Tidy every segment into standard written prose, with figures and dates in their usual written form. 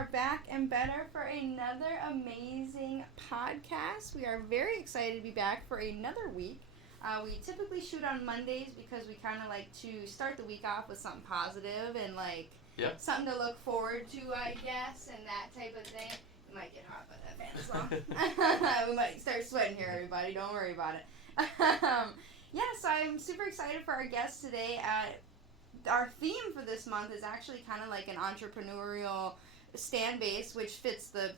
are back and better for another amazing podcast. We are very excited to be back for another week. We typically shoot on Mondays because we kind of like to start the week off with something positive and something to look forward to, I guess, and that type of thing. It might get hot by that fan as well. We might start sweating here, everybody. Don't worry about it. So I'm super excited for our guest today. Our theme for this month is actually kind of like an entrepreneurial stand base, which fits the,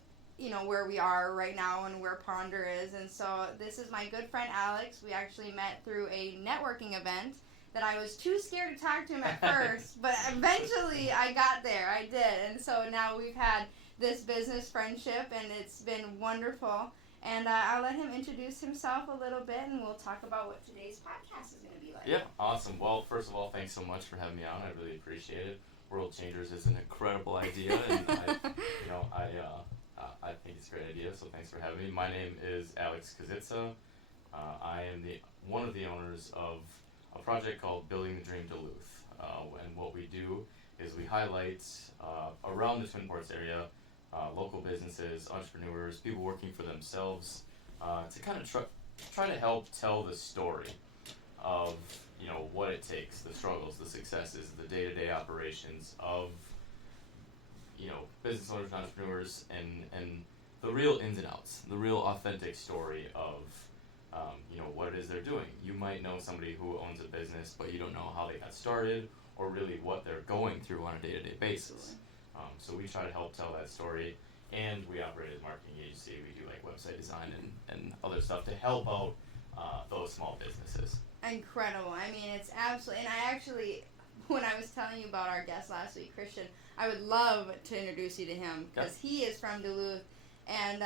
where we are right now and where Ponder is. And so this is my good friend Alex. We actually met through a networking event that I was too scared to talk to him at first, but eventually I got there. I did. And so now we've had this business friendship, and it's been wonderful. And I'll let him introduce himself a little bit, and we'll talk about what today's podcast is going to be like. Yeah, awesome. Well, first of all, thanks so much for having me on. I really appreciate it. World Changers is an incredible idea, and I think it's a great idea. So thanks for having me. My name is Alex Kozitza. I am one of the owners of a project called Building the Dream Duluth, and what we do is we highlight around the Twin Ports area. Local businesses, entrepreneurs, people working for themselves, to kind of try to help tell the story of what it takes, the struggles, the successes, the day-to-day operations of business owners and entrepreneurs, and the real ins and outs, the real authentic story of what it is they're doing. You might know somebody who owns a business, but you don't know how they got started or really what they're going through on a day-to-day basis. So we try to help tell that story, and we operate as a marketing agency. We do like website design and other stuff to help out those small businesses. Incredible. I mean, it's absolutely, and I actually, when I was telling you about our guest last week, Christian, I would love to introduce you to him because he is from Duluth, and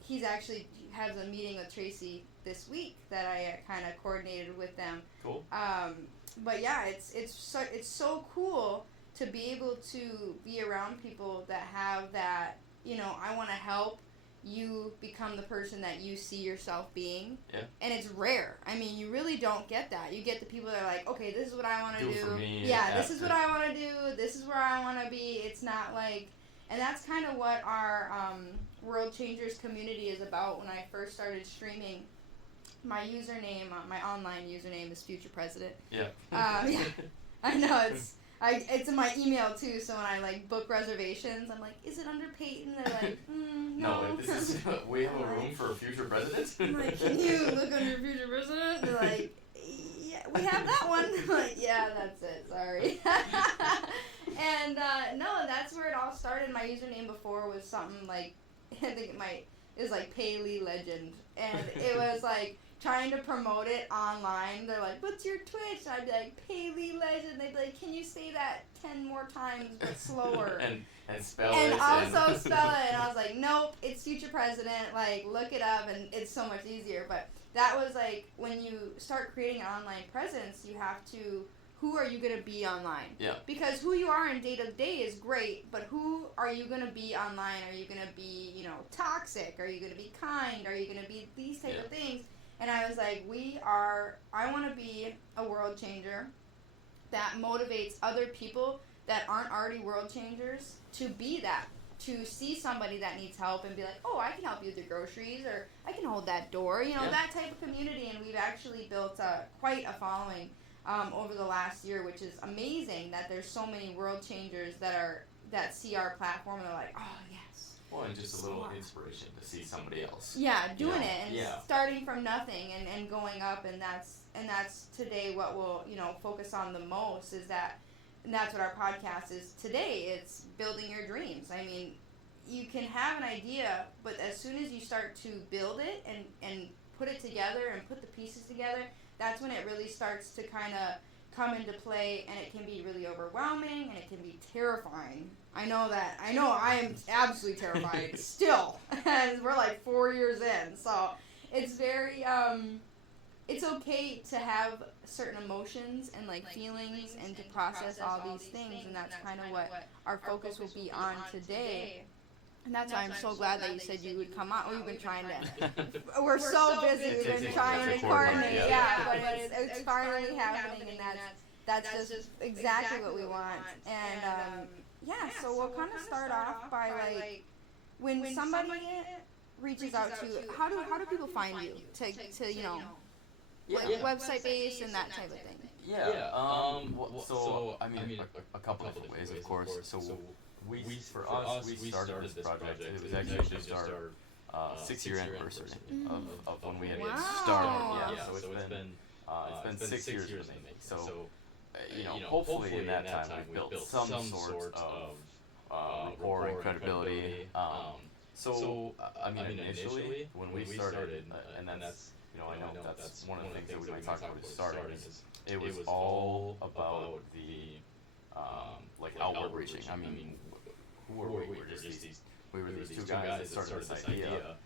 he's actually has a meeting with Tracy this week that I kind of coordinated with them. Cool. But yeah, it's so cool to be able to be around people that have that, I want to help you become the person that you see yourself being. Yeah. And it's rare. I mean, you really don't get that. You get the people that are like, okay, this is what I want to do. For me, yeah, this is what I want to do. This is where I want to be. It's not like, and that's kind of what our World Changers community is about. When I first started streaming, my username, my online username is Future President. Yeah. Yeah. I know, it's in my email too, so when I book reservations, I'm like, is it under Peyton? They're like, no. No, this is, we have a room for a future president? I'm like, can you look under future president? They're like, yeah, we have that one. I'm like, yeah, that's it, sorry. And no, that's where it all started. My username before was something like, I think it was like Paley Legend, and it was like, trying to promote it online. They're like, what's your Twitch? And I'd be like, Paley Legend. They'd be like, can you say that 10 more times but slower? and spell and it. Also spell it. And I was like, nope, it's Future President. Look it up, and it's so much easier. But that was when you start creating an online presence, you have to, who are you going to be online? Yeah. Because who you are in day-to-day is great, but who are you going to be online? Are you going to be, toxic? Are you going to be kind? Are you going to be these type of things? And I was like, I want to be a world changer that motivates other people that aren't already world changers to be that, to see somebody that needs help and be like, oh, I can help you with your groceries, or I can hold that door, that type of community. And we've actually built quite a following over the last year, which is amazing that there's so many world changers that see our platform and they're like, oh, yes. Well, and just a little inspiration to see somebody else. Yeah, doing it and starting from nothing and going up, and that's today what we'll focus on the most is that, and that's what our podcast is today. It's building your dreams. I mean, you can have an idea, but as soon as you start to build it and put it together and put the pieces together, that's when it really starts to kind of come into play, and it can be really overwhelming and it can be terrifying. I know I am absolutely terrified still, and we're 4 years in, so it's very it's okay to have certain emotions and feelings and to process all these things, and that's kind of what our focus will be on today. And that's why I'm so glad that you said you would come on. We've been trying to. We're so busy. We've been trying to coordinate. Yeah, but it's finally happening, and that's just exactly what we want. And Yeah, so we'll kind of start off by like when somebody reaches out to you, how do people find you to you know website based and that type of thing? Yeah. So I mean, a couple different ways, of course. So for us, we started this project. It was actually just our 6-year anniversary of when we had started. Yeah. So it's been 6 years in the making. So hopefully in that time we've built some sort of rapport and credibility. So I mean, initially when we started, and that's I know that's one of the things that we might talk about is starting. It was all about the like outward reaching. I mean, who were we? We were these two guys that started this idea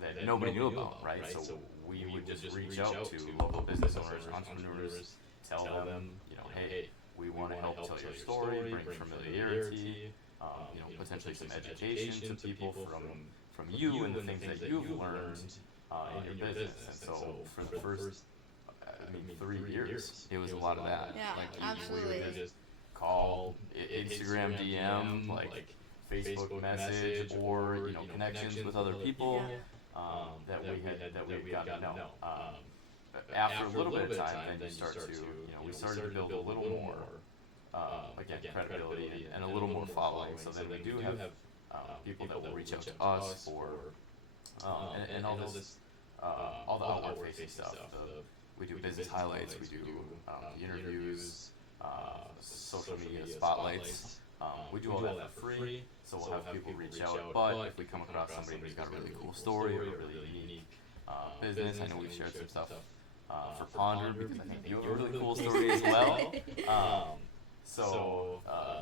that nobody knew about, right? So we would just reach out to local business owners, entrepreneurs, tell them, hey, we want to help tell your story, bring familiarity, potentially some education to people from you and the things that you've learned in your business. And so for the first 3 years, it was a lot of that. Yeah, like absolutely. We would just call, Instagram DM, like Facebook message, or connections with other people that we had gotten to know. After a little bit of time, then you start to we started to build a little more again credibility and a little more following. So then we do have people that will reach out to us for and all this all the outward facing stuff. We do business highlights, we do interviews, social media spotlights. We do all that for free, so we'll have people reach out. But if we come across somebody who's got a really cool story or a really unique business, I know we've shared some stuff for Ponder because I think you have a really cool story as well.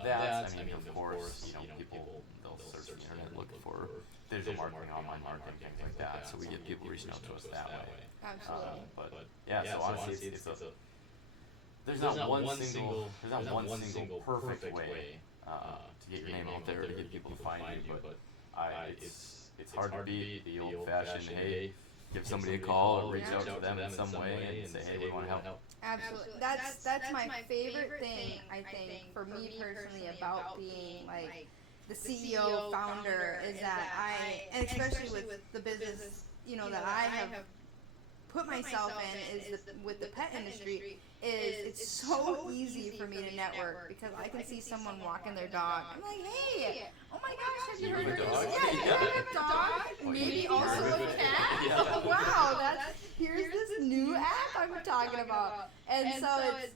That's, I mean, of course, people, they'll search the internet looking for digital marketing, online marketing, things like that. So we get people reaching out to us that way. Absolutely. But yeah, so honestly, there's not one single perfect way to get your name out there, to get people to find you. But it's hard to beat the old-fashioned, hey, give somebody a call or reach out to them in some way and say, hey, we want to help. Absolutely. That's my favorite thing, I think, for me personally about being like the CEO, founder, is that and especially with the business, that I have put myself in with the pet industry, it's so easy for me to network because I can see someone walking their dog. I'm like, hey, oh my gosh, have you heard of this? Yeah, you have a dog, maybe also a cat. Yeah. Wow, here's this new app I'm talking about. And so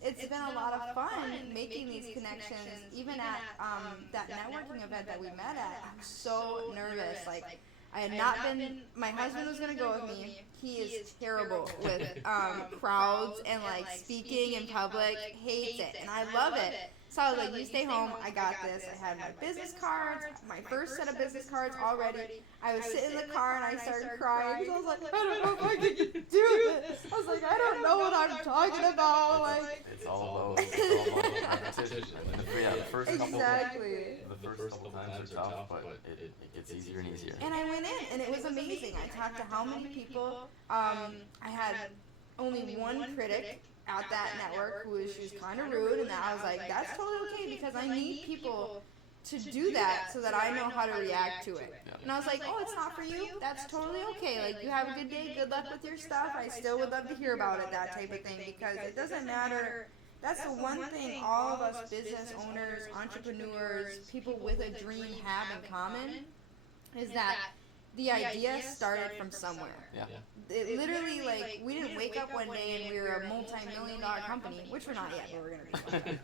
it's been a lot of fun making these connections. Even at that networking event that we met at, I was so nervous. Like, I had not been. My husband was gonna go with me. He is terrible with crowds and like speaking in public. Hates it, and I love it. So I was like, "You stay home. I got this." I had my business cards, my first set of business cards already. I was sitting in the car and I started crying because I was like, "I don't know if I can do this." I was like, "I don't know what I'm talking about." Like, it's all about repetition. The first couple times are tough, but it gets easier and easier. And I went in, and it was amazing. I talked to how many people. I had only one critic at that network who was kind of rude, and I was like, that's totally okay because I need people to do that so that I know how to react to it. Yeah. And I was like, oh, it's not for you? That's totally okay. Like, you have a good day, good luck with your stuff. I still would love to hear about it, that type of thing, because it doesn't matter. That's the one thing all of us business owners, entrepreneurs, people with a dream have in common, is that the idea started from somewhere. Yeah. It literally, like, we didn't wake up one day and we were a multi-million-dollar company, which we're not yet, but we're going to be sometime.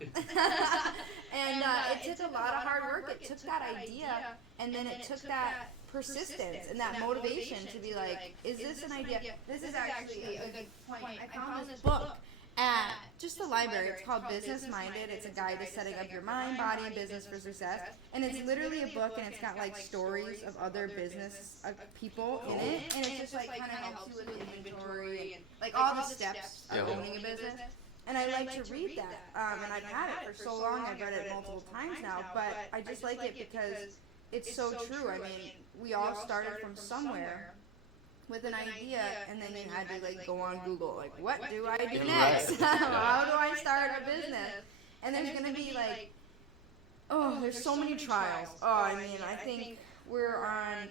And it took a lot of hard work. It took that idea, and then it took that persistence and that motivation to be like, is this an idea? This is actually a good point. I found this book at just the library. It's called Business Minded. It's a guide to setting up your mind, body, and business for success. And it's literally a book, and it's got like stories of other business people in it. And it just like kind of helps you with inventory and like all the steps of owning a business. And I like to read that. And I've had it for so long. I've read it multiple times now. But I just like it because it's so true. I mean, we all started from somewhere with an idea, and then you had to like go on Google, like, what do I do next? How do I start a business? And there's gonna be like Oh, there's so many trials. Oh, I mean, I think we're on.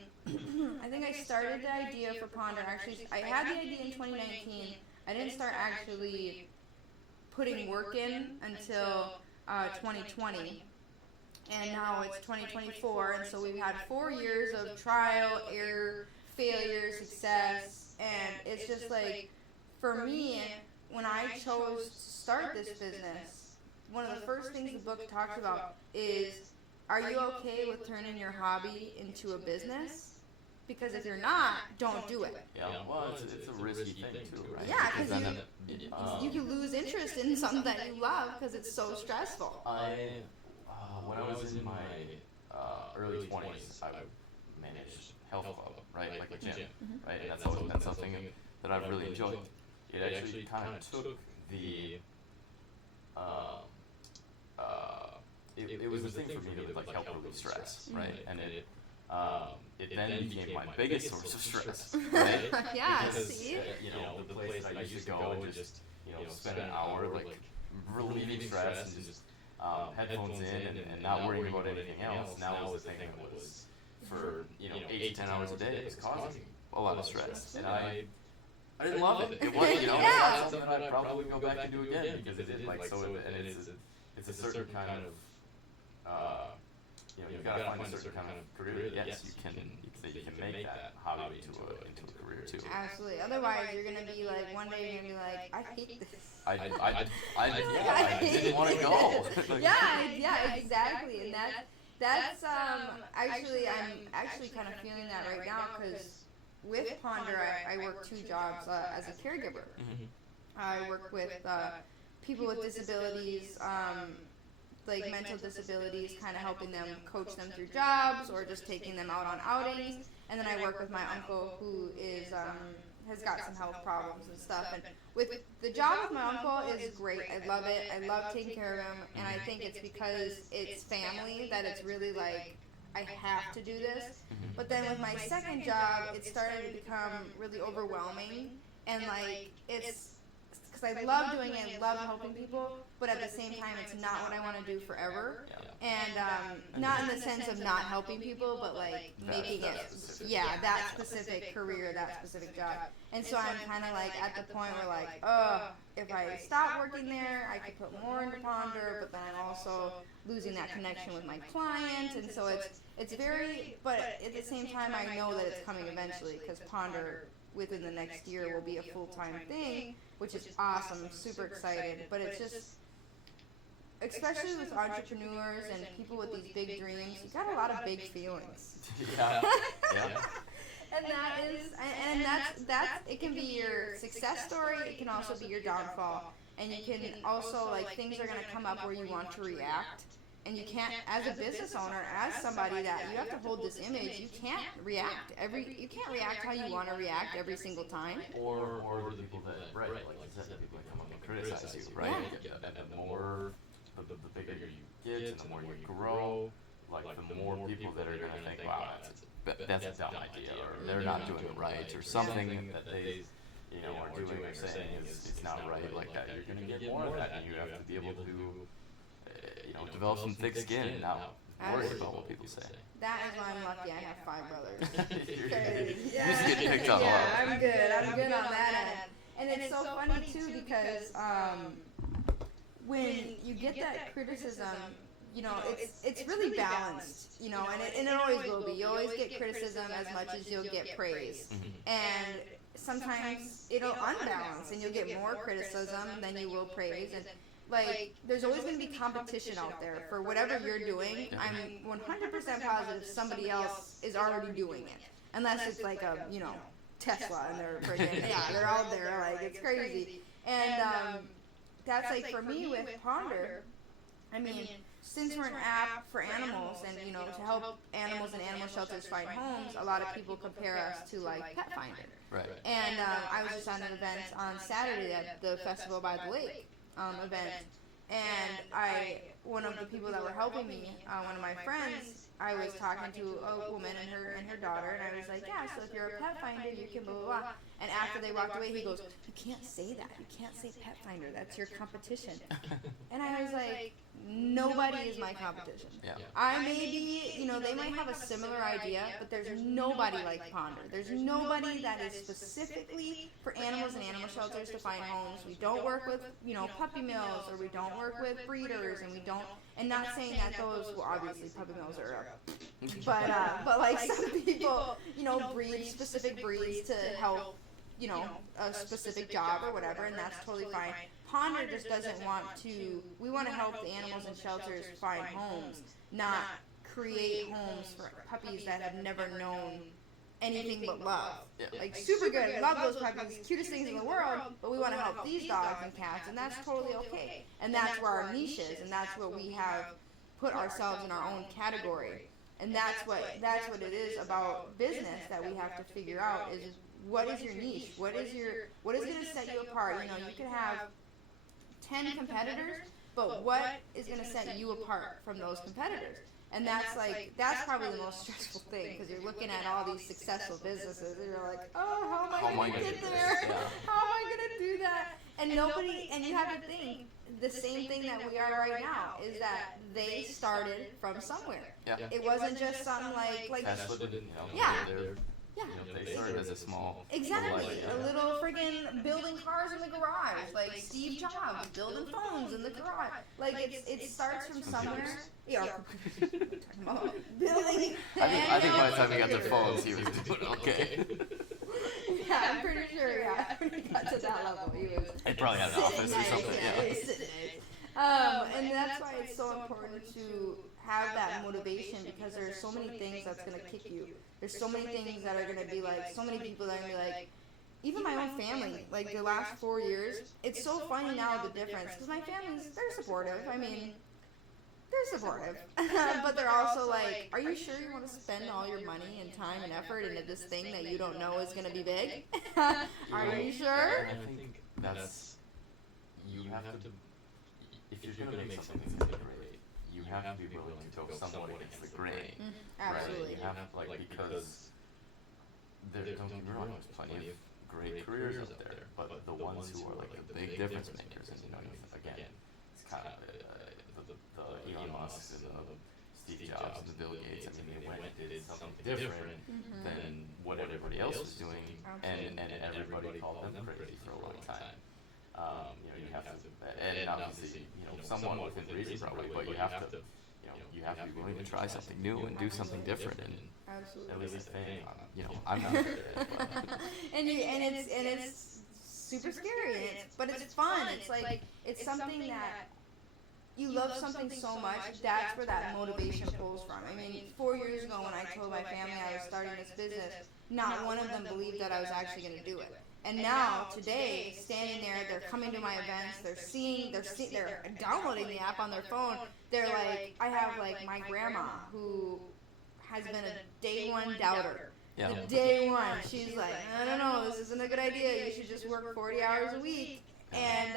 I think I started the idea for Ponder. Actually, I had the idea in 2019. I didn't start actually putting work in until 2020. And now it's 2024, and so we've had 4 years of trial, error, failure, success, and it's just like, for me, when I chose to start this business, one of the first things the book talks about is, are you okay with turning your hobby into a business? Because if you're not, don't do it. Yeah, well, it's a risky thing too, right? Yeah, because you can lose interest in something that you love because it's so stressful. When I was in my early 20s, I would manage health club, right, like a gym, right, and that's always been something that I've really enjoyed. It actually kind of took the, it was the thing for me to like help relieve stress, right, and it then became my biggest source of stress, right? Yeah, because, see? The place I used to go and just, spend an hour like relieving stress and just headphones in and not worrying about anything else. Now was the thing that was for 8 to 10 hours a day. It was causing a lot of stress, and I didn't love it. It was Yeah. something that I'd probably go back and do again because it is like so, and it's a certain kind of you've got to find a certain kind of career. Yes, you can make that hobby into a career too. Absolutely. Otherwise, you're gonna be like, one day you're gonna be like, I hate this. I didn't want to go. yeah, exactly. And that's actually, I'm actually kind of feeling that right now because with Ponder, I work 2 jobs as a caregiver. I work with people with disabilities, like mental disabilities, kind of helping them, coach them through jobs or just taking them out on outings. And then I work with my uncle who is has got some health problems and stuff. And with the job with my uncle is great. I love it. I love taking care of him. And I think it's because it's family that it's really like, I have to do this. But then with my second job, it started to become really overwhelming. And like, it's because I love doing it, I love helping people, but at the same time, it's not what I want to do forever. And not in the sense of not helping people, but like making it, that specific career, that specific job. And so I'm kind of like at the point where like, if I stop working there, I could put more into Ponder, but then I'm also losing that connection with my client. And so it's very, but at the same time, I know that it's coming eventually because Ponder within the next year will be a full-time thing, which is awesome. I'm super excited, but it's just, especially with entrepreneurs and people with these big dreams, you got a lot of big feelings. Yeah. And that's it can be your success story, it can also be your downfall. And you can also, like, things are gonna come up where you want to react. And you can't, as a business owner, as somebody that you have to hold this image, you can't react how you want to react every single time. Or the people that, right, like you said, the people that come up and criticize you, right? And the more, the bigger you get, and the more you grow, like the more people that are going to think, wow, that's a dumb idea, or they're not doing it right, or something that they, are doing or saying is it's not right like that. You're going to get more of that, and you have to be able to develop some thick skin and not worry about what people say. That is why I'm lucky I have 5 brothers. You're just getting picked up. Yeah, I'm good on that end. And it's so funny too because when you get that criticism, it's really balanced, and it always will be. You always get criticism as much as you'll get praise. And sometimes it'll unbalance and you'll get more criticism than you will praise. And like, there's always going to be competition out there for whatever you're doing. I'm 100% positive somebody else is already doing it. Unless it's like a, Tesla and they're freaking, they're out there, like, it's crazy. And that's like, for me with Ponder, I mean, since we're an app for animals and, to help animals and animal shelters find homes, a lot of people compare us to, like, Pet Finder. Right. And I was just at an event on Saturday at the Festival by the Lake. Event, and one of the people that were helping me, one of my friends, I was talking to a woman and her daughter, and I was like, yeah, so if you're a pet finder, you can blah, blah, blah. And after they walked away, he goes, you can't say that. You can't say pet finder. That's your competition. And I was like, nobody is my competition. Yeah. I may be, they might have a similar idea, but there's nobody like Ponder. There's nobody that is specifically for animals and animal shelters to find homes. We don't work with, puppy mills, or we don't work with breeders, and we don't, and not saying that those, well, obviously puppy mills are but like some people, breed specific breeds to help, a specific job or whatever, and that's totally fine. Ponder just doesn't want to, we want to help the animals in shelters find homes, not create homes for puppies that have never known anything but love. Yeah. Like, super good, love those puppies, cutest things in the world, but we want to help these dogs and cats, and that's totally okay. And that's where our niche is, and that's what we have put ourselves in our own category. And that's what it is about business that we have to figure out is, what is your niche? What is going to set you apart? You could have 10 competitors, but what is going to set you apart from those competitors? And that's probably the most stressful thing, because you're looking at all these successful businesses and you're like, oh, how am I going to get there? How am I going to do that? And you have to think, the same thing that we are right now is that they started from somewhere. Yeah. It wasn't just some like Tesla didn't, yeah. Yeah. They started as a small. Exactly. A little friggin' building cars in the garage, like Steve Jobs building phones in the garage. Like it starts from somewhere. Yeah. Building. I think by the time he got the phones, he was doing okay. Yeah, I'm pretty sure. Yeah, when he got to that level, he was. He probably had an office or something. Yeah. And that's why it's so important to have that motivation, because there's so many things that's gonna kick you. There's so many things that are gonna be like, so many people that are gonna be like, even my own family, like the last 4 years, it's so funny now the difference, because my family's, they're supportive. I mean, they're supportive, but they're also like, are you sure you want to spend all your money and time and effort into this thing that you don't know is gonna be big? Are you sure? I think that's, you have to, if you're gonna make something that's gonna be great, you have to be willing to go somewhat against the grain. Absolutely. Right? You have to, because don't get me wrong, there's plenty of great careers out there, but the ones who are like the big difference makers, and again, it's kind of the Elon Musk and the Steve Jobs and the Bill Gates. I mean, they went and did something different than what everybody else was doing, and everybody called them crazy for a long time. You have to, and obviously, somewhat within reason probably, but you have to, you have to be willing to try something new and do something different, and Absolutely. at least I'm not good at it, but. and it's super scary, but it's fun. It's like, it's something that you love something so much. That's where that motivation pulls from. I mean, 4 years ago when I told my family I was starting this business, not one of them believed that I was actually going to do it. And now, today, standing there, they're coming to my events, they're downloading the app on their phone. They're like, I have like my grandma who has been a day one doubter. Yeah. The day one, she's like, I don't know, this isn't a good idea. You should just work 40 hours a week. And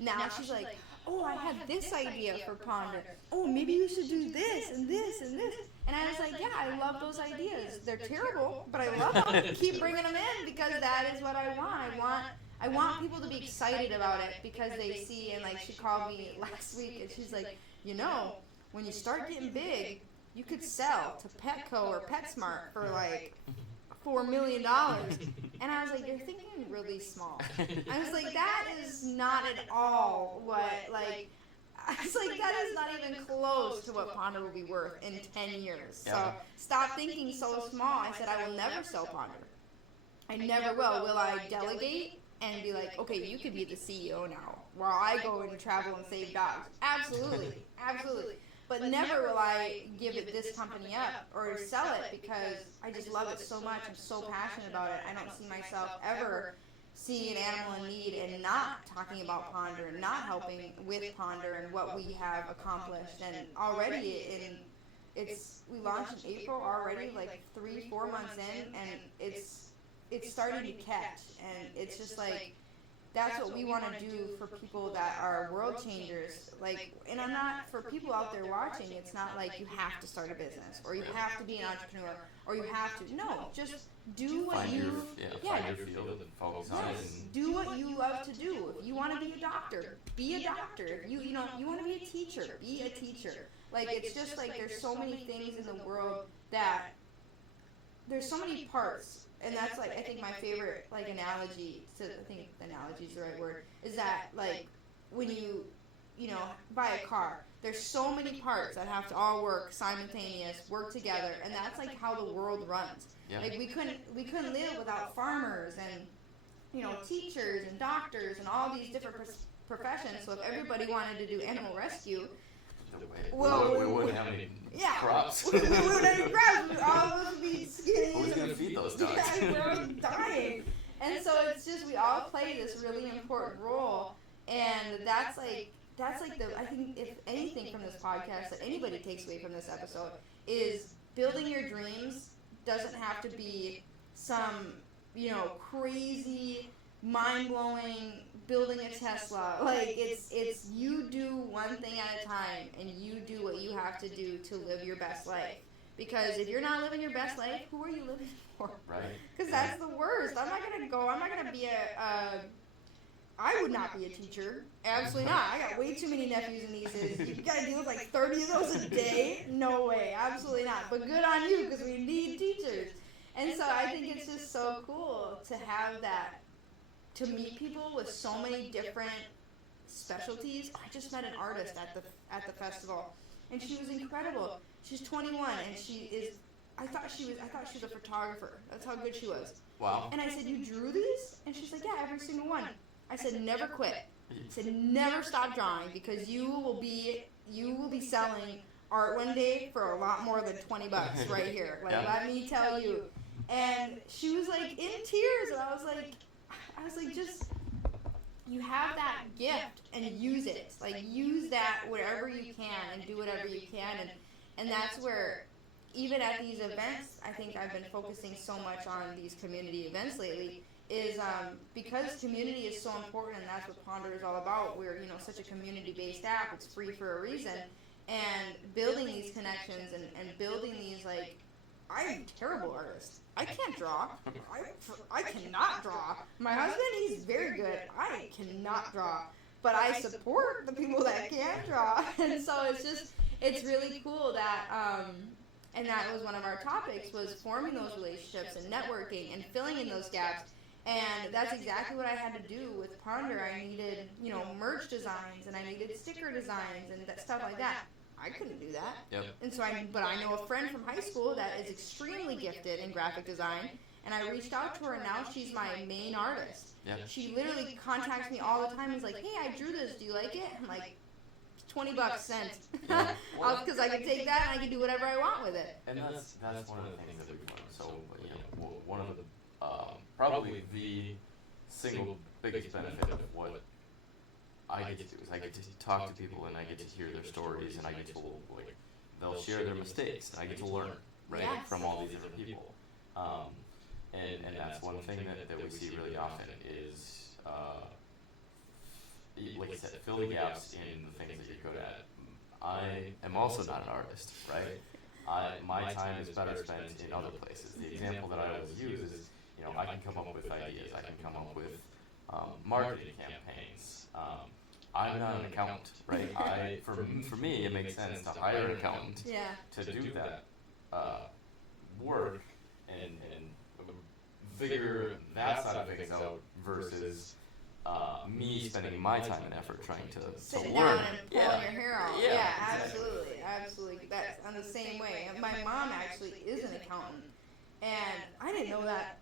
now she's like, oh, I had this idea for Ponder. Oh, maybe you should do this and this and this. And I was like, yeah, I love those ideas. They're terrible, but I love them. Keep bringing them in, because that is what I want. I want people to be excited about it, because they see, and like she called me last week and she's like, when you start getting big, you could sell to Petco or PetSmart for like $4 million. And I was like, you're thinking really small. I was like, that is not at all what, like, I was like, that is not even close to what Ponder will be worth in 10 years. Yeah. So stop thinking so small. I said, I will never sell Ponder. I never will. Will I delegate and be like, okay, you could be the CEO now while I go and travel and save dogs? Absolutely. Absolutely. But never will I give it this company up or sell it, because I just love it so much. I'm so passionate about it. I don't see myself ever seeing an animal in need and not talking about Ponder and not helping with Ponder and what we have accomplished. And already we launched in April already, like 3-4 months in, and it's starting to catch. And it's just like, that's what we want to do for people that are world changers. Like, and I'm not, for people out there watching, it's not like you have to start a business or you have to be an entrepreneur or you have to. No, just do what Find you, find your field and focus on it. And do what you love to do. If you want to be a doctor, be a doctor. If you want to be a teacher, be a teacher. Like, it's just like there's so many things in the world that there's so many parts. And that's, like, I think my favorite, like, analogy, I think analogy is the right word, is that, like, when you buy a car, there's so many parts that have to all work simultaneous, work together, and that's, like, how the world runs. yeah. Like, we couldn't live without farmers and, teachers and doctors and all these different professions, so if everybody wanted to do animal rescue, we wouldn't have any crops. we wouldn't have any crops. All of us would be skinny. Who's going to feed those dogs? Yeah, we're all dying. And so it's just, we all play this really important role, and that's like I think if anything from this podcast that anybody takes away from this episode is building your dreams doesn't have to be some, crazy, mind-blowing building a Tesla. Like, it's you do one thing at a time, and you do what you have to do to live your best life. Because if you're not living your best life, who are you living for? Right. Because that's the worst. I'm not gonna be I would not be a teacher. Absolutely not. I got way too many nephews and nieces. You gotta deal with like 30 of those a day? No way. Absolutely not. But good on you, because we need teachers. And so I think it's just so cool to have that, to meet people with so many different specialties. I just met an artist at the festival, and she was incredible. She's 21, and I thought she was a photographer. That's how good she was. Wow. And I said, "You drew these?" And she's like, "Yeah, every single one." I said, "Never quit." I said, "Never stop drawing, because you will be selling art one day for a lot more than $20 right here. Like, let me tell you." And she was like in tears, and I was like, just, you have that gift and use it. Like, use that wherever you can and do whatever you can. And that's where, even at these events, I think I've been focusing so much on these community events lately, is because community is so important, and that's what Ponder is all about. We're, such a community-based app. It's free for a reason. And building these connections and building these, like, I'm a terrible artist. I can't draw. I cannot draw. My husband, he's very good. I cannot draw. But I support the people that can draw. And so it's really cool that, and that was one of our topics, was forming those relationships and networking and filling in those gaps. And that's exactly what I had to do with Ponder. I needed, merch designs, and I needed sticker designs and stuff like that. I couldn't do that. Yep. And so but I know a friend from high school that is extremely gifted in graphic design, and I reached out to her, and now she's my main artist. Yep. She literally contacts me all the time and is like, "Hey, I drew this. Do you like it?" I'm like, $20 sent. Yeah. Because I can take that and I can do whatever I want with it. And that's one of the things that we've learned. So, one of the, probably the single biggest benefit of what I get to do is I get to talk to people, and I get to hear their stories, and I get to, like, they'll share their mistakes, and I get to learn, right, Yes. from all these different people. And that's one thing that we see really often is, like I said, fill the gaps in the things that you're good at. I am also not an artist, right? My time is better spent in other places. The example that I always use is, I can come up with ideas, I can come up with marketing campaigns. I'm not an accountant, right? For me, it makes sense to hire an accountant to do that work and figure that side of things out versus me spending my time and effort trying to Sitting learn. down and pulling your hair out. Yeah, Yeah, exactly. absolutely. That's on the same way. My mom actually is an accountant, and I didn't know that.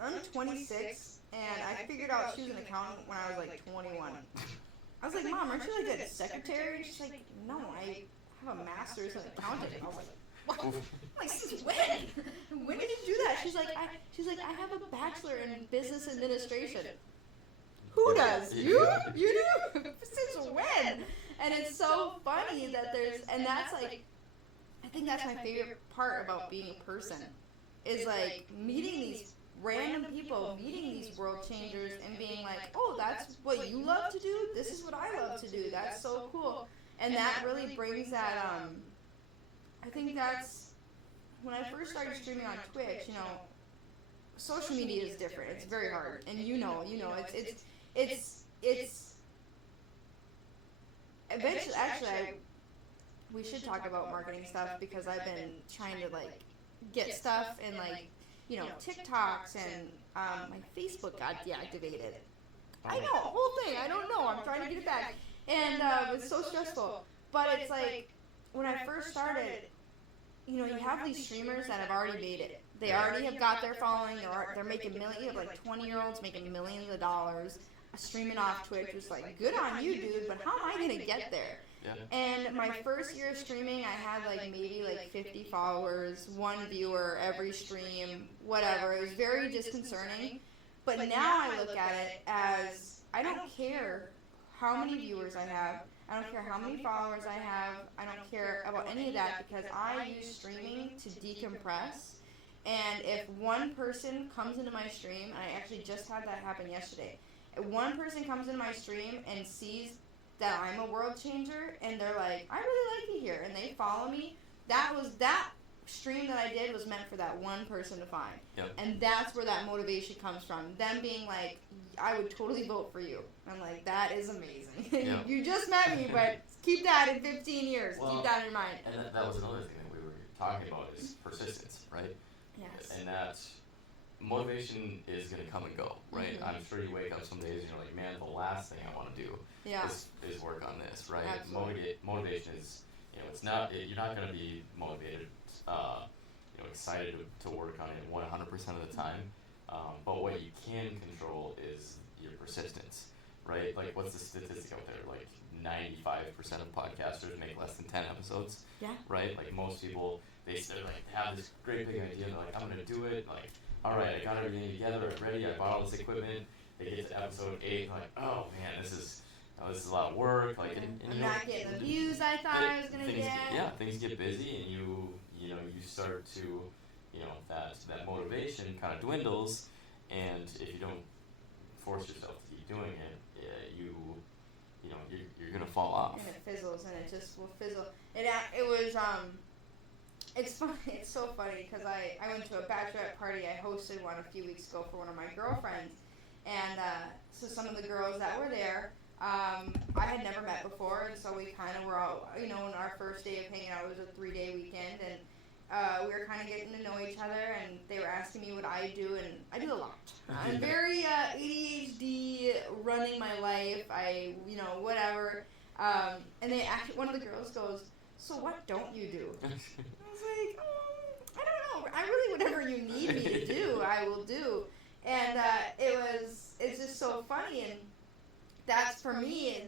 I'm 26, and I figured out she was an accountant when I was like 21. I was like, "Mom, aren't you like a secretary?" And she's like, "No, I have a master's in accounting." I was like, "What?" I'm like, "Since when? When did you do that?" She's like, I have a bachelor in business administration." Who does? You? You do? Since when? And it's so funny that and that's like, I think that's my favorite part about being a person, is like meeting these random people meeting these world changers and being like, oh, that's what you love to do? This is what I love to do. That's so cool. And that really brings that, I think that's, when I first started streaming on Twitch, you know, social media is different. It's very hard. And you know, it's eventually, actually, we should talk about marketing stuff because I've been trying to, like, get stuff and, like, you know, TikToks and my Facebook got deactivated. I know, whole thing. I don't know. I'm trying to get it back. And it's so stressful. But it's like, when I first started, you know, you have these streamers that have already made it. They already have got their following. They're making millions. You have like 20-year-olds making millions of dollars streaming off Twitch. It's like, good on you, dude. But how am I gonna get there? Yeah. And my first year of streaming, I had like maybe like 50 followers, 1 viewer every stream, whatever. It was very disconcerting. But now I look at it as, I don't care how many viewers I have. I don't care how many followers I have. I don't care about any of that because I use streaming to decompress. And if one person comes into my stream, and I actually just had that happen yesterday, if one person comes into my stream and sees that I'm a world changer and they're like, I really like you here, and they follow me, that stream that I did was meant for that one person to find. Yep. And that's where that motivation comes from. Them being like, I would totally vote for you. I'm like, that is amazing. Yep. You just met me, but keep that in 15 years. Well, keep that in your mind. And that was another thing that we were talking about is persistence, right? Yes. And that motivation is going to come and go, right? Mhm. I'm sure you wake up some days and you're like, man, the last thing I want to do Yeah. is work on this, right? Absolutely. Motivation is, you know, it's not, you're not going to be motivated, you know, excited to work on it 100% of the time. But what you can control is your persistence, right? Like, what's the statistic out there? Like, 95% of podcasters make less than 10 episodes, Yeah. right? Like, most people, they're like, have this great big idea, they're like, I'm going to do it, like, all right, I got everything together, I'm ready, I bought all this equipment. They get to episode 8, like, oh man, this is a lot of work, like, and I'm you know, not getting the views I thought I was going to things get. things get busy, and you know, you start to, you know, that motivation kind of dwindles, and if you don't force yourself to keep doing it, you know, you're gonna fall off. And it fizzles, and it just will fizzle. It was, it's funny, it's so funny, because I went to a bachelorette party. I hosted one a few weeks ago for one of my girlfriends, and so some of the girls that were there, I had never met before, and so we kind of were all, you know, on our first day of hanging out. It was a 3-day weekend, and we were kind of getting to know each other, and they were asking me what I do, and I do a lot. I'm very ADHD, running my life, you know, whatever, and they actually, one of the girls goes, so what don't you do? I was like, I don't know, I really, whatever you need me to do, I will do, and it's just so funny, and that's for me,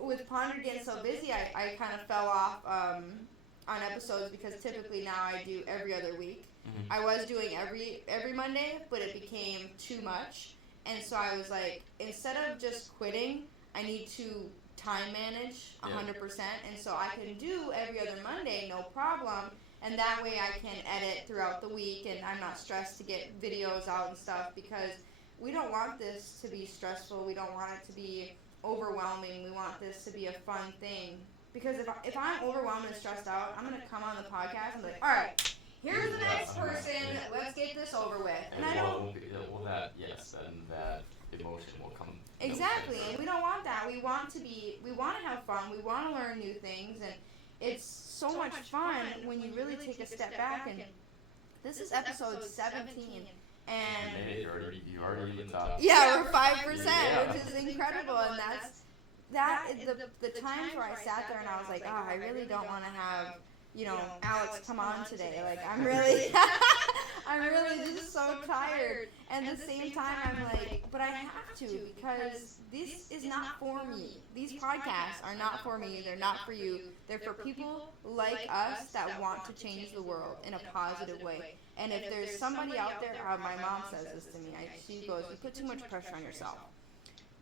with Ponder getting so busy, I kind of fell off on episodes because typically now I do every other week. Mm-hmm. I was doing every Monday, but it became too much. And so I was like, instead of just quitting, I need to time manage 100%. And so I can do every other Monday, no problem. And that way I can edit throughout the week and I'm not stressed to get videos out and stuff because we don't want this to be stressful. We don't want it to be overwhelming. We want this to be a fun thing. Because if I'm overwhelmed and stressed out, I'm going to come on the podcast and be like, all right, here's the next person. Let's get this over with. And I don't... then that emotion will come. Exactly, and we don't want that. We want to have fun. We want to learn new things, and it's so much fun when you really take a step back. And this is episode 17, and you already in the top. Yeah, we're 5%, which is incredible, and the times where I sat there and I was like, oh, I really don't want to have, you know, Alex come on today. Like, I'm really just so tired. And at the same time, I'm like, but I have to because this is not for me. These podcasts are not for me. They're not for you. They're for people like us that want to change the world in a positive way. And if there's somebody out there, my mom says this to me. She goes, you put too much pressure on yourself.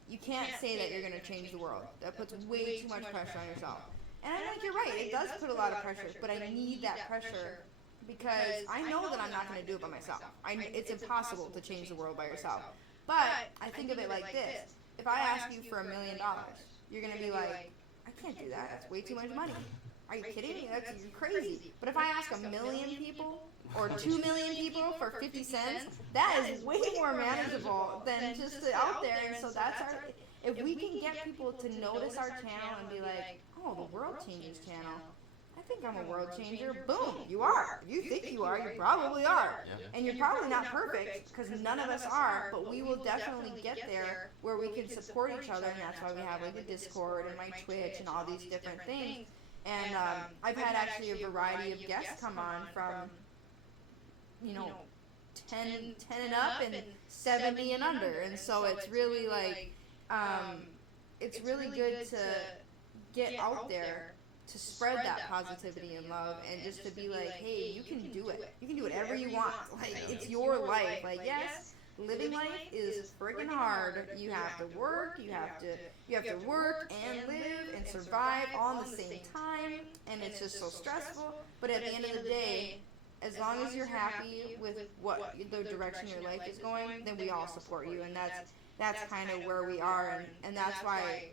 You can't say that you're going to change the world. That puts way too much pressure on yourself. And I'm like, you're right. It does put a lot of pressure, but I need that pressure because I know that I'm not going to do it by myself. It's impossible to change the world by yourself. But I think of it like this. If I ask you for $1 million, you're going to be like, I can't do that. That's way too much money. Are you kidding me? You're crazy. But if I ask 1 million people or 2 million people for 50 cents, that is way more manageable than just out there. And so that's our, if we can get people to notice our channel and be like, oh, the World Changers channel, I think I'm a world changer. Boom, you are. If you think you are, you probably are. And you're probably not perfect, because none of us are, but we will definitely get there where we can support each other, and that's why we have like the Discord and my Twitch and all these different things. And I've had actually a variety of guests come on from, 10 and up and 70 and under. And so it's really like, it's really good to get out there to spread that positivity and love, and just to be like, hey, you can do it. You can do whatever you want. Like, it's your life. Like, yes, living life is freaking hard. You have to work. You have to work and live and survive all at the same time, and it's just so stressful. But at the end of the day, as long as you're happy with what the direction your life is going, then we all support you, and that's kind of where we are, and that's why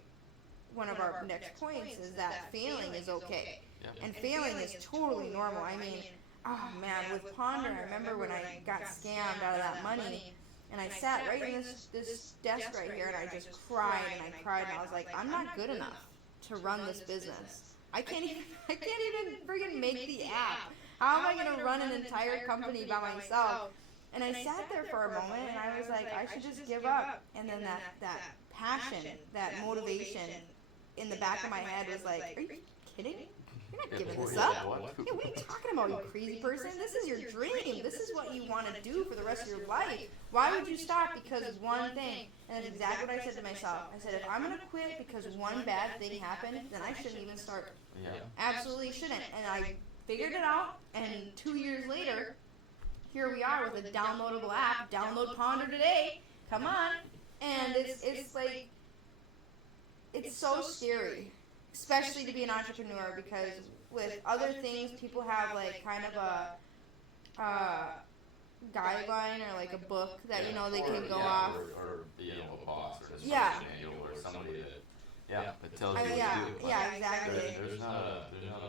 one of our next points is that failing is okay. And failing is totally normal. I mean, oh man, with Ponder, I remember when I got scammed out of that money, and I sat right in this desk right here, and I just cried, and I was like, I'm not good enough to run this business. I can't even friggin' make the app. How am I gonna run an entire company by myself? And I sat there for a moment, and I was like, I should just give up. And then that passion, that motivation in the back of my head was like, are you kidding? You're not giving this up. Yeah, what are you talking about, you crazy person? This is your dream. This is what you want to do for the rest of your life. Why would you stop because of one thing? And that's exactly what I said to myself. I said, if I'm going to quit because one bad thing happened, then I shouldn't even start. Yeah. Absolutely shouldn't. And I figured it out, and 2 years later, here we are with a downloadable app. Download Ponder today. Come on. And it's like, it's so scary, especially to be an entrepreneur, because with other things, people have like kind of a guideline or like a book that they can go off. Or a boss or a Yeah. manual or somebody that tells you what to do. Yeah, exactly. There's not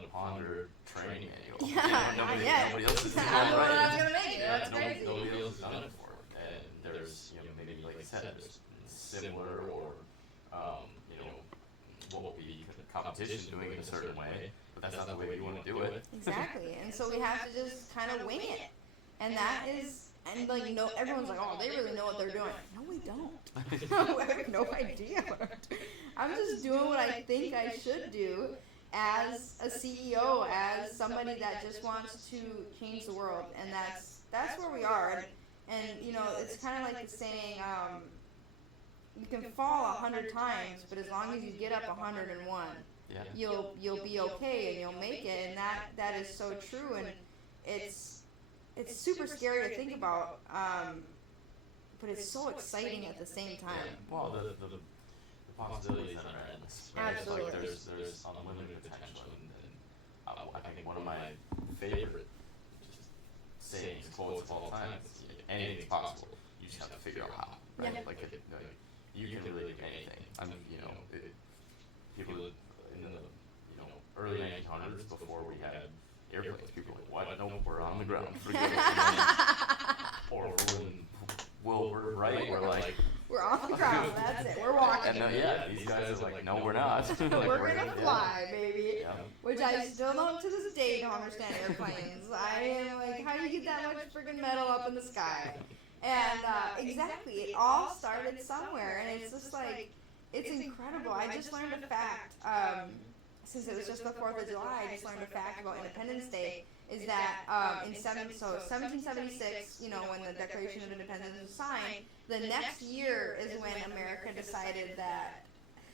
a Ponder training manual. Yeah, not yet. Nobody else has done I don't know it. when I'm gonna make it. That's crazy. Nobody else has done it for it. And there's maybe like I said, there's similar or what will be competition doing it a certain way, but that's not the way we want to do it. Exactly. And so we have to just kind of wing it. And that is, and like, everyone's like, oh, they really know what they're doing. No, we don't. I have no idea. I'm just doing what I think I should do as a CEO, as somebody that just wants to change the world. And that's where we are. And it's kind of like the saying, you can fall 100 times, but as long as you get up 101, you'll be okay and you'll make it. And that is so true. And it's super scary to think about, but it's so exciting at the same time. Yeah. Well, the possibilities are endless. Right? Absolutely. Like there's unlimited potential, and I think one of my favorite sayings, quotes of all time is, anything's possible. You just have to figure out how. Right? Yeah. Like you can really do anything. I mean, people in the early 1900s, before we had airplanes, people were like, what? No, we're on the ground. Forget it. Or we're right. We're like, we're on the ground. That's it. We're walking. And these guys are like, no, we're not. Like, we're gonna fly, baby. Yeah. Which I still don't, to this day, don't understand airplanes. I am like, how do you get that much freaking metal up in the sky? And exactly, it all started somewhere, and it's just like, it's incredible. I just learned a fact, since it was just the 4th of July, I just learned a fact about Independence Day, is that in 1776, when the Declaration of Independence was signed, the next year is when America decided that,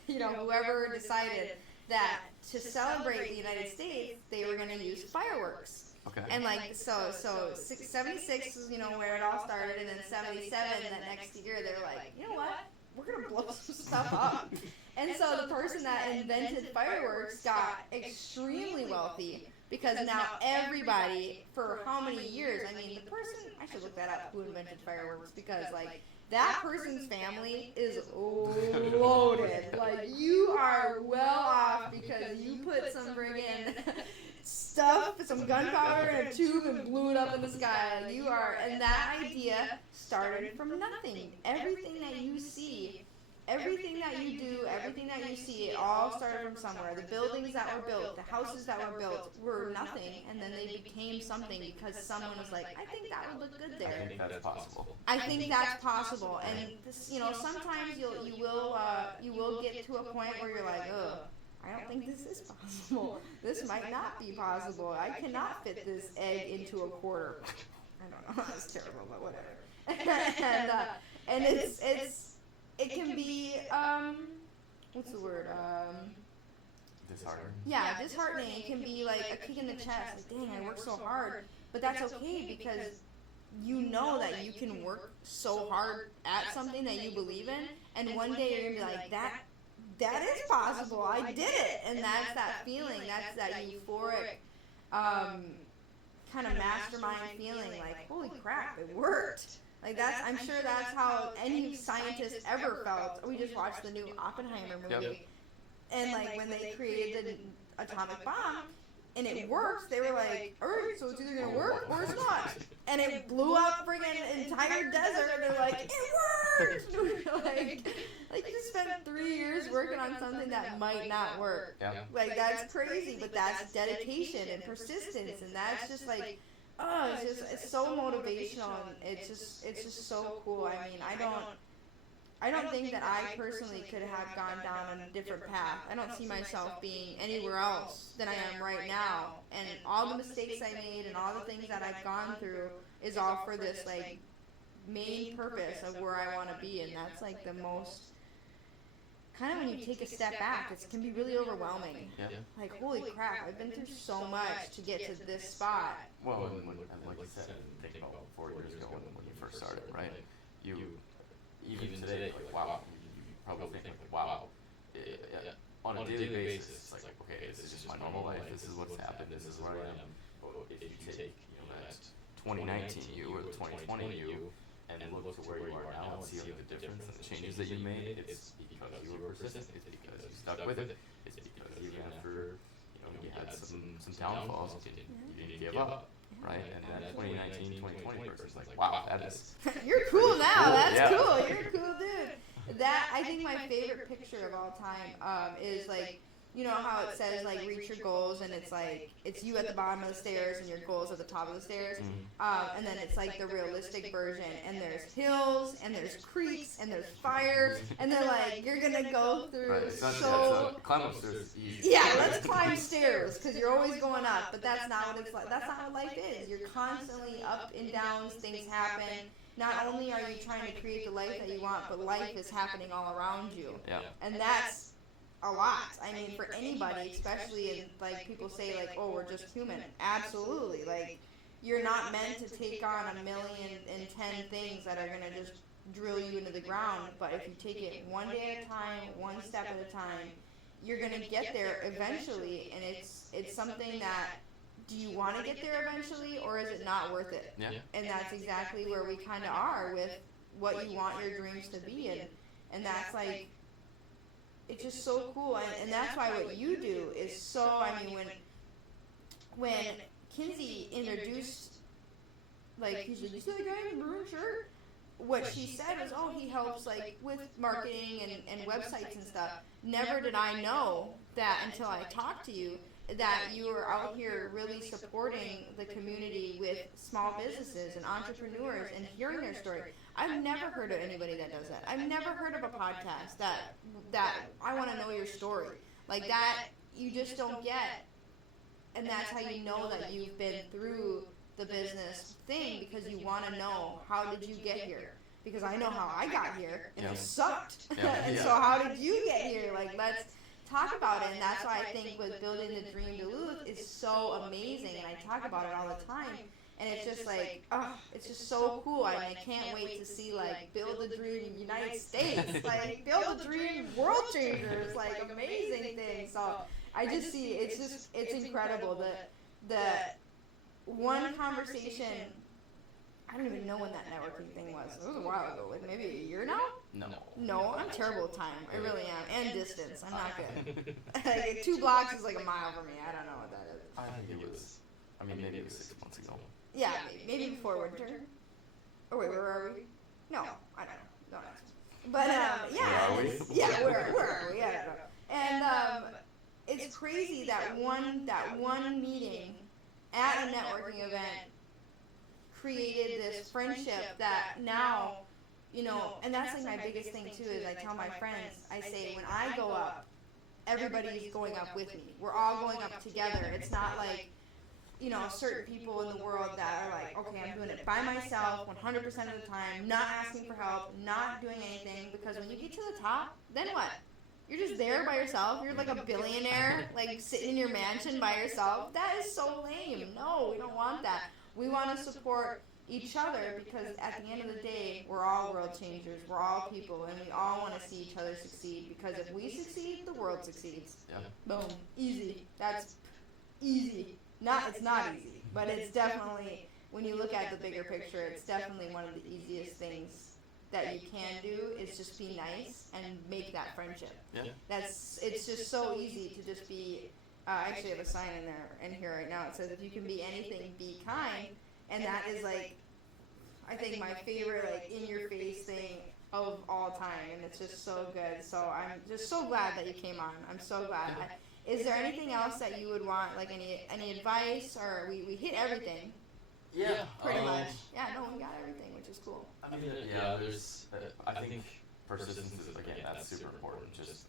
whoever decided that to celebrate the United States, they were going to use fireworks. Okay. And like, so 76 is, where it all started, and then 77, that next year, they were like, you know what? We're going to blow some stuff up. And so the person that invented fireworks got extremely wealthy Because now everybody, for how many years, I mean, the person, I should look that up, who invented fireworks, because, like, that person's family is loaded. Like, you are well off because you put some friggin' stuff, some gunpowder in a tube and blew it up in the sky. Like, you are, and that idea started from nothing. Everything that you see, everything that you do, everything that you see, it all started from somewhere. The buildings that were built, the houses that were built were nothing, and then they became something because someone was like, I think that would look good there. I think that's possible. I think that's possible, and this, you know, sometimes you will get to a point where you're like, ugh, I don't think this is possible. This might not be possible. I cannot fit this egg into a quarter. I don't know. That's terrible, but whatever. And it can be what's the word? Disheartening. Yeah, disheartening. It can be like a kick in the chest. Like, dang, I worked so hard, but that's okay because you know that you can work so hard at something that you believe in, and one day you're gonna be like, that is possible. I did it, and that's that feeling. That's that euphoric, kind of mastermind feeling. Like, holy crap, it worked. Like that's, I'm sure that's how any scientist ever felt. We just watched the new Oppenheimer movie, and like when they created the atomic bomb, and it worked, they were like, alright, so it's either gonna work or it's not. And it blew up friggin' entire desert, and they're like, it worked! like you spent 3 years working on something that might not work. Yeah. Like that's crazy, but that's dedication and persistence, and that's just like, oh, it's so motivational, and it's just so cool. I mean, I don't think that I personally could have gone down a different path. I don't see myself being anywhere else than I am right now. And all the mistakes I made and all the things that I've gone through is all for this, like, main purpose of where I want to be. And that's, like, the most, kind of when you take a step back, it can be really overwhelming. Yeah. Like, holy crap, I've been through so much to get to this spot. Well, and like you said, think about 4 years ago when you first started, right? You even today, like, wow, you probably think, like, wow, on a daily basis, it's like, okay, this is just my normal life, this is what's happened, this is where I am. But if you take, you know, that 2019 you or the 2020 you, and then look to where you are now and see, like, the difference and the changes that you made, it's because you were persistent, it's because you stuck with it, it's because even after, you know, you had some downfalls, you didn't give up. Right, and that 2019, 2020 person's like, wow, that is. You're cool now. That's cool. You're a cool dude. That, I think my favorite picture of all time is like, you know how it says like reach your goals, and it's like it's you at the bottom of the stairs and your goals at the top of the stairs, and then it's like the realistic version, and there's hills and there's creeks and there's fire, and they're like you're gonna go through climb up stairs is easy. Yeah, let's climb stairs because you're always going up, but that's not what it's like. That's not what life is. You're constantly up and downs. Things happen. Not only are you trying to create the life that you want, but life is happening all around you. Yeah. And that's a lot. I mean, for anybody, especially in, like, people say, like, oh, we're just human. Absolutely. Like, you're not meant to take on 1,000,010 things that are going to just drill you into the ground. But if you take it one day at a time, one step at a time, you're going to get there eventually. And it's something that, do you want to get there eventually, or is it not worth it? Yeah. And that's exactly where we kind of are with what you want your dreams to be. And that's like, it's just so cool, and that's why what you do is so, I mean, when Kinsey introduced, like, he's like, you see the guy in the maroon shirt? What she said was, oh, he helps, like, with marketing and websites and stuff. Never did I know that until I talked to you, that you were out here really supporting the community with small businesses and entrepreneurs and hearing their story. I've never heard of anybody that does that. I've never heard of a podcast that I want to know your story. Like that, you just don't get. And that's how you know that you've been through the business thing, because you want to know, how did you get here? Because I know how I got here, and it sucked. And so how did you get here? Like, let's talk about it. And that's why I think with Building the Dream Duluth is so amazing, and I talk about it all the time. And it's just like, oh, it's just so cool. I mean, I can't wait to see, like, Build the Dream United States, like, Build the Dream World Changers, like, amazing things. So I just see, it's incredible. the one conversation. I don't even know when that networking thing was. It was a while ago, like maybe a year now? No, I'm terrible with time. I really am. And distance. I'm not good. Like 2 blocks is like a mile for me. I don't know what that is. I think it was, maybe it was 6 months ago. Yeah, maybe before winter. Oh wait, where are we? No, I don't know. Don't ask me. But yeah, Where are we? Yeah, where are we? I don't know. And it's crazy that one meeting at a networking event created this friendship that now, and that's like my biggest thing too is I tell my friends, I say when I go up, everybody's going up with me. We're all going up together. It's not like, certain people in the world that are like, okay, I'm doing it by myself 100% of the time, not asking for help, not doing anything, because when you get to the top, then what? You're just there by yourself. You're like a billionaire, like sitting in your mansion by yourself. That is so lame. No, we don't want that. We want to support each other because at the end of the day, we're all world changers. We're all people, and we all want to see each other succeed. Because if we succeed, the world succeeds. Yeah. Boom. Easy. That's easy. It's not easy, but it's definitely, when you look at the bigger picture, it's definitely one of the easiest things that you can do is just be nice and make that friendship. Yeah. It's just so easy to just be. I actually have a sign in here right now. It says, "If you can be anything, be kind," and that is like, I think my favorite like in your face thing of all time, and it's just so good. So I'm just so glad that you came on. I'm so glad. Is there anything else that you would want, like any advice, or we hit everything? Yeah. Pretty much. Yeah, no, we got everything, which is cool. There's, I think persistence is, again, that's super important. Just,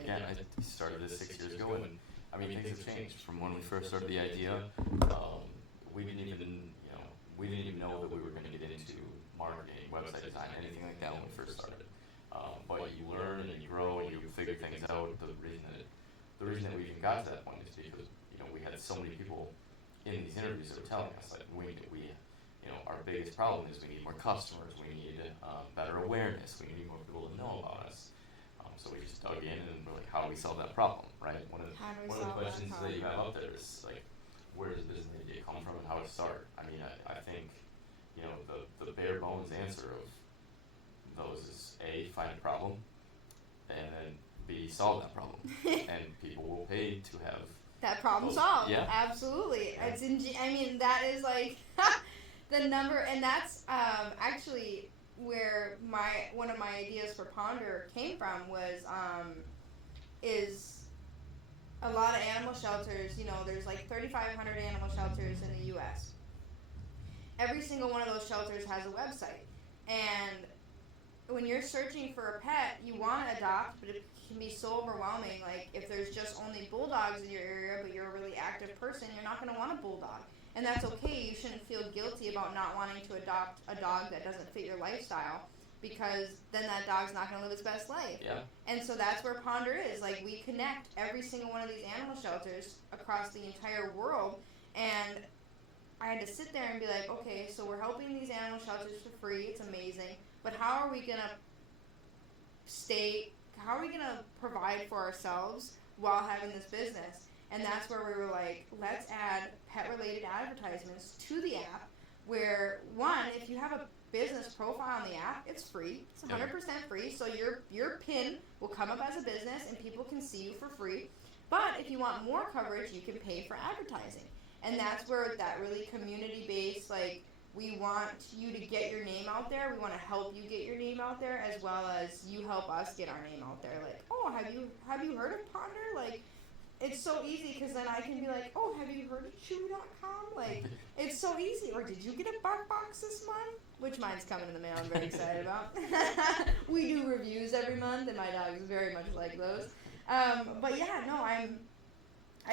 again, I started this 6 years ago, and things have changed from when we first started the idea. We didn't even know that we were going to get into marketing, website design, anything like that when we first started. But you learn and you grow and you figure things out. The reason that we even got to that point is because, we had so many people in these interviews that were telling us that our biggest problem is we need more customers, we need better awareness, we need more people to know about us. So we just dug in and we're like, how do we solve that problem, right? One of the questions that you have up there is like, where does business idea come from and how to start? I think, the bare bones answer of those is A, find a problem, and then B, solve that problem. And people will pay to have that problem solved. Yeah. Absolutely. Yeah. That is like the number, and that's actually where one of my ideas for Ponder came from was is a lot of animal shelters. There's like 3,500 animal shelters in the U.S. Every single one of those shelters has a website, and when you're searching for a pet, you want to adopt, but it can be so overwhelming. Like, if there's just only bulldogs in your area, but you're a really active person, you're not going to want a bulldog. And that's okay. You shouldn't feel guilty about not wanting to adopt a dog that doesn't fit your lifestyle, because then that dog's not going to live its best life. Yeah. And so that's where Ponder is. Like, we connect every single one of these animal shelters across the entire world, and I had to sit there and be like, okay, so we're helping these animal shelters for free. It's amazing. But how are we going to provide for ourselves while having this business? And that's where we were like, let's add pet-related advertisements to the app where, one, if you have a business profile on the app, it's free. It's 100% free. So your PIN will come up as a business and people can see you for free. But if you want more coverage, you can pay for advertising. And that's where that really community-based, like, we want you to get your name out there. We want to help you get your name out there, as well as you help us get our name out there. Like, oh, have you heard of Ponder? Like, it's so easy because then I can be like, oh, have you heard of Chewy.com? Like, it's so easy. Or did you get a bark box this month? Which mine's coming in the mail. I'm very excited about. We do reviews every month, and my dog is very much like those. But yeah, no, I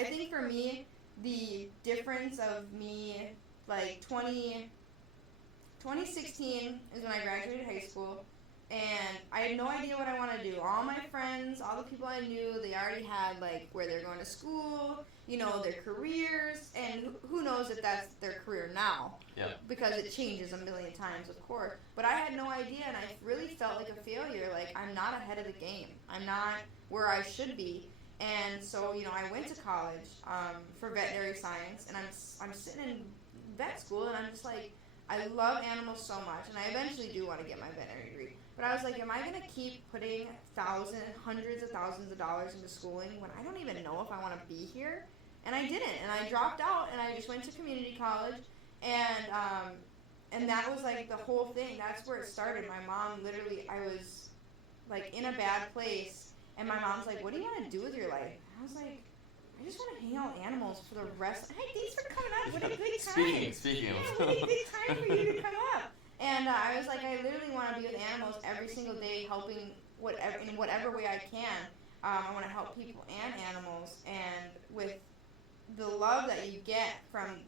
think for me, the difference of me, like 2016 is when I graduated high school, and I had no idea what I wanted to do. All my friends, all the people I knew, they already had like where they're going to school, their careers, and who knows if that's their career now. Yeah. Because it changes a million times, of course. But I had no idea, and I really felt like a failure. Like, I'm not ahead of the game. I'm not where I should be. And so, I went to college for veterinary science, and I'm sitting in vet school, and I'm just like, I love animals so much, and I eventually do want to get my veterinary degree. But I was like, am I going to keep putting hundreds of thousands of dollars into schooling when I don't even know if I want to be here? And I didn't, and I dropped out, and I just went to community college, and that was like the whole thing. That's where it started. My mom literally, I was like in a bad place, and my mom's like, what do you want to do with your life? I was like, I just want to hang out with animals for the rest. Hey, thanks for coming up. What a good time. Speaking of. What a good time for you to come up. And I was like, I literally want to be with animals every single day, helping in whatever way I can. I want to help people and animals. And with the love that you get from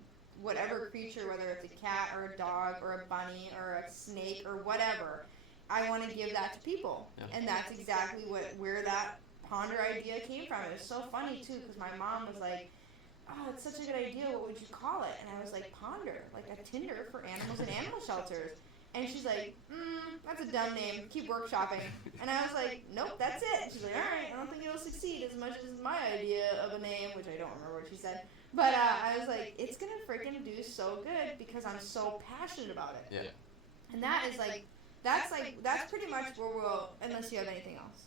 whatever creature, whether it's a cat or a dog or a bunny or a snake or whatever, I want to give that to people. Yeah. And that's exactly where that ponder idea came from. It was so funny too, because my mom was like, oh, it's such a good idea, what would you call it? And I was like, ponder, like a Tinder for animals in animal shelters. And she's like, that's a dumb name, keep workshopping. And I was like, nope, that's it. And she's like, alright, I don't think it'll succeed as much as my idea of a name, which I don't remember what she said. But I was like, it's gonna freaking do so good because I'm so passionate about it. Yeah. And that's pretty much where we'll, unless you have anything else.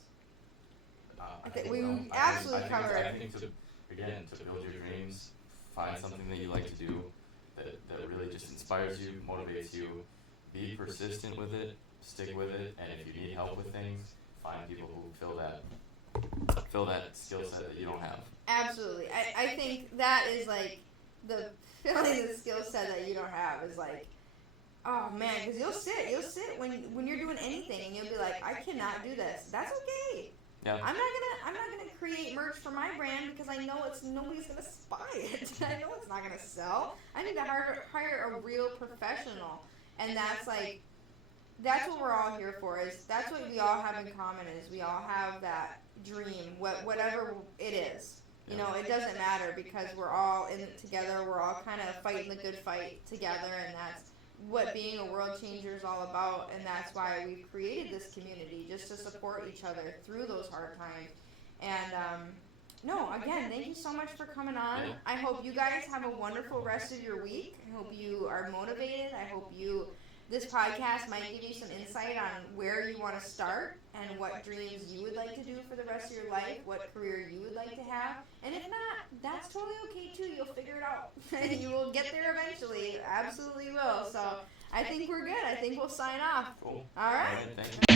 I think we no. absolutely I covered. I think to build your dreams, find something that you like to do that really just inspires you, motivates you. Be persistent with it, stick with it, and if you need help with things, find people who fill that skill set that you don't have. Absolutely. I think that is like the filling the skill set that you don't have is like, oh man, because you'll sit when you're doing anything and you'll be like, I cannot do this. That's okay. Yeah. I'm not gonna create merch for my brand because I know nobody's gonna buy it. I know it's not gonna sell. I need to hire a real professional, and that's what we're all here for. That's what we all have in common is we all have that dream, whatever it is. It doesn't matter because we're all in it together. We're all kind of fighting the good fight together, and that's what being a world changer is all about. And that's why we've created this community, just to support each other through those hard times. And no, again, thank you so much for coming on. I hope you guys have a wonderful rest of your week. I hope you are motivated. I hope this podcast might give you some insight on where you want to start and what dreams you would like to do for the rest of your life, what career you would like to have. And if not, that's totally okay too. You'll figure it out. You will get there eventually. Absolutely will. So I think we're good. I think we'll sign off. Cool. All right. Thank you.